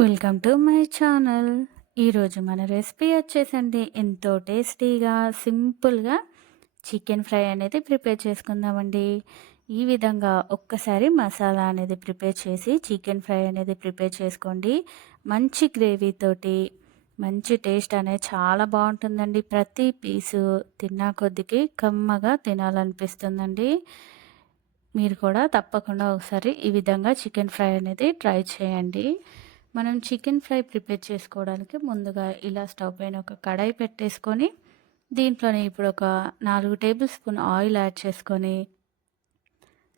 Welcome to my channel. ఈరోజు మన recipe వచ్చేసండి ఎంతో టేస్టీగా సింపుల్గా చికెన్ ఫ్రై అనేది ప్రిపేర్ చేసుకుందామండి. ఈ విధంగా ఒక్కసారి మసాలా అనేది ప్రిపేర్ చేసి చికెన్ ఫ్రై అనేది ప్రిపేర్ చేసుకోండి. మంచి గ్రేవీతోటి మంచి టేస్ట్ అనేది చాలా బాగుంటుందండి. ప్రతి పీసు తిన్నా కొద్దికి కమ్మగా తినాలనిపిస్తుందండి. మీరు కూడా తప్పకుండా ఒకసారి ఈ విధంగా చికెన్ ఫ్రై అనేది ట్రై చేయండి. మనం చికెన్ ఫ్రై ప్రిపేర్ చేసుకోవడానికి ముందుగా ఇలా స్టవ్ పైన ఒక కడాయి పెట్టేసుకొని దీంట్లోనే ఇప్పుడు ఒక 4 టేబుల్ స్పూన్ ఆయిల్ యాడ్ చేసుకొని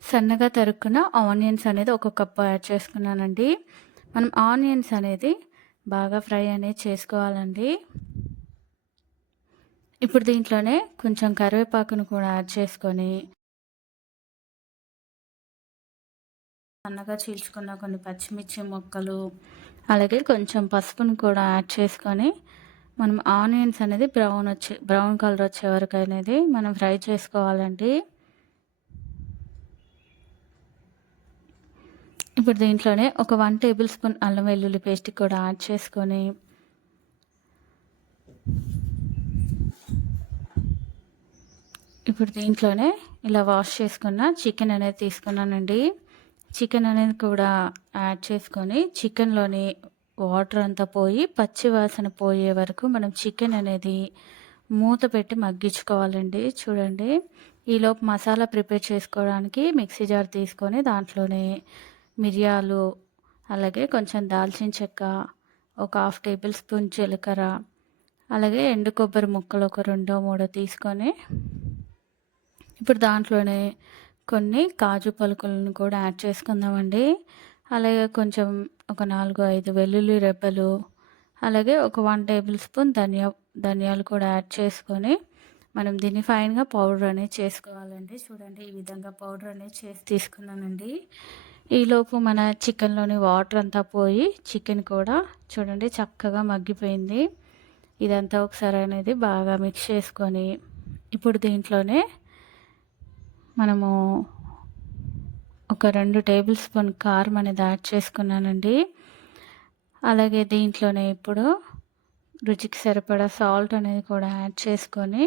సన్నగా తరుక్కున్న ఆనియన్స్ అనేది ఒక కప్పు యాడ్ చేసుకున్నానండి. మనం ఆనియన్స్ అనేది బాగా ఫ్రై అనేది చేసుకోవాలండి. ఇప్పుడు దీంట్లోనే కొంచెం కరివేపాకును కూడా యాడ్ చేసుకొని సన్నగా చీల్చుకున్న కొన్ని పచ్చిమిర్చి ముక్కలు అలాగే కొంచెం పసుపును కూడా యాడ్ చేసుకొని మనం ఆనియన్స్ అనేది బ్రౌన్ కలర్ వచ్చే వరకు అనేది మనం ఫ్రై చేసుకోవాలండి. ఇప్పుడు దీంట్లోనే ఒక 1 టేబుల్ స్పూన్ అల్లం వెల్లుల్లి పేస్ట్ కూడా యాడ్ చేసుకొని ఇప్పుడు దీంట్లోనే ఇలా వాష్ చేసుకున్న చికెన్ అనేది తీసుకున్నానండి. చికెన్ అనేది కూడా యాడ్ చేసుకొని చికెన్లోని వాటర్ అంతా పోయి పచ్చి వాసన పోయే వరకు మనం చికెన్ అనేది మూత పెట్టి మగ్గించుకోవాలండి. చూడండి, ఈలోపు మసాలా ప్రిపేర్ చేసుకోవడానికి మిక్సీ జార్ తీసుకొని దాంట్లోనే మిరియాలు అలాగే కొంచెం దాల్చిన చెక్క, ఒక 1/2 టేబుల్ స్పూన్ జీలకర్ర, అలాగే ఎండు కొబ్బరి ముక్కలు ఒక 2-3 తీసుకొని ఇప్పుడు దాంట్లోనే కొన్ని కాజు పలుకులను కూడా యాడ్ చేసుకుందామండి. అలాగే కొంచెం ఒక 4-5 వెల్లుల్లి రెబ్బలు, అలాగే ఒక 1 టేబుల్ స్పూన్ ధనియాలు కూడా యాడ్ చేసుకొని మనం దీన్ని ఫైన్గా పౌడర్ అనేది చేసుకోవాలండి. చూడండి, ఈ విధంగా పౌడర్ అనేది చేసి తీసుకున్నానండి. ఈలోపు మన చికెన్లోని వాటర్ అంతా పోయి చికెన్ కూడా చూడండి చక్కగా మగ్గిపోయింది. ఇదంతా ఒకసారి అనేది బాగా మిక్స్ చేసుకొని ఇప్పుడు దీంట్లోనే మనము ఒక 2 టేబుల్ స్పూన్ కారం అనేది యాడ్ చేసుకున్నానండి. అలాగే దీంట్లోనే ఇప్పుడు రుచికి సరిపడా సాల్ట్ అనేది కూడా యాడ్ చేసుకొని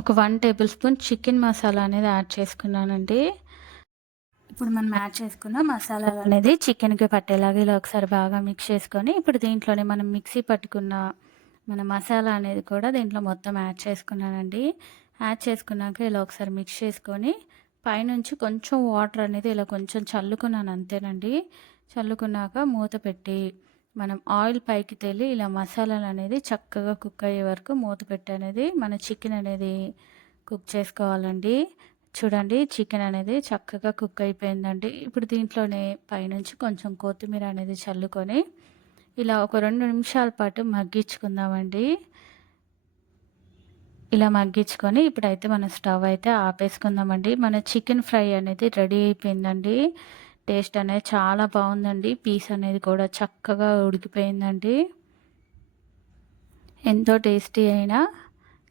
ఒక 1 టేబుల్ స్పూన్ చికెన్ మసాలా అనేది యాడ్ చేసుకున్నానండి. ఇప్పుడు మనం యాడ్ చేసుకున్న మసాలాలు అనేది చికెన్కి పట్టేలాగా ఇలా ఒకసారి బాగా మిక్స్ చేసుకొని ఇప్పుడు దీంట్లోనే మనం మిక్సీ పట్టుకున్న మన మసాలా అనేది కూడా దీంట్లో మొత్తం యాడ్ చేసుకున్నానండి. యాడ్ చేసుకున్నాక ఇలా ఒకసారి మిక్స్ చేసుకొని పైనుంచి కొంచెం వాటర్ అనేది ఇలా కొంచెం చల్లుకున్నాను అంతేనండి. చల్లుకున్నాక మూత పెట్టి మనం ఆయిల్ పైకి తేలి ఇలా మసాలాలు అనేది చక్కగా కుక్ అయ్యే వరకు మూత పెట్టి అనేది మన చికెన్ అనేది కుక్ చేసుకోవాలండి. చూడండి, చికెన్ అనేది చక్కగా కుక్ అయిపోయిందండి. ఇప్పుడు దీంట్లోనే పైనుంచి కొంచెం కొత్తిమీర అనేది చల్లుకొని ఇలా ఒక 2 నిమిషాల పాటు మగ్గించుకుందామండి. ఇలా మగ్గించుకొని ఇప్పుడైతే మన స్టవ్ అయితే ఆపేసుకుందామండి. మన చికెన్ ఫ్రై అనేది రెడీ అయిపోయిందండి. టేస్ట్ అనేది చాలా బాగుందండి. పీస్ అనేది కూడా చక్కగా ఉడికిపోయిందండి. ఎంతో టేస్టీ అయిన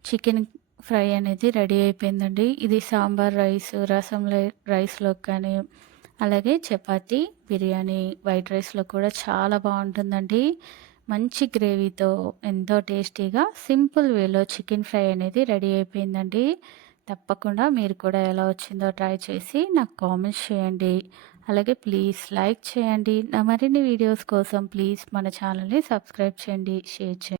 చికెన్ ఫ్రై అనేది రెడీ అయిపోయిందండి. ఇది సాంబార్ రైస్, రసం రైస్లో కానీ అలాగే చపాతీ, బిర్యానీ, వైట్ రైస్లో కూడా చాలా బాగుంటుందండి. మంచి గ్రేవీతో ఎంతో టేస్టీగా సింపుల్ వేలో చికెన్ ఫ్రై అనేది రెడీ అయిపోయిందండి. తప్పకుండా మీరు కూడా ఎలా వచ్చిందో ట్రై చేసి నాకు కామెంట్స్ చేయండి. అలాగే ప్లీజ్ లైక్ చేయండి. నా మరిన్ని వీడియోస్ కోసం ప్లీజ్ మన ఛానల్ని సబ్స్క్రైబ్ చేయండి, షేర్ చేయండి.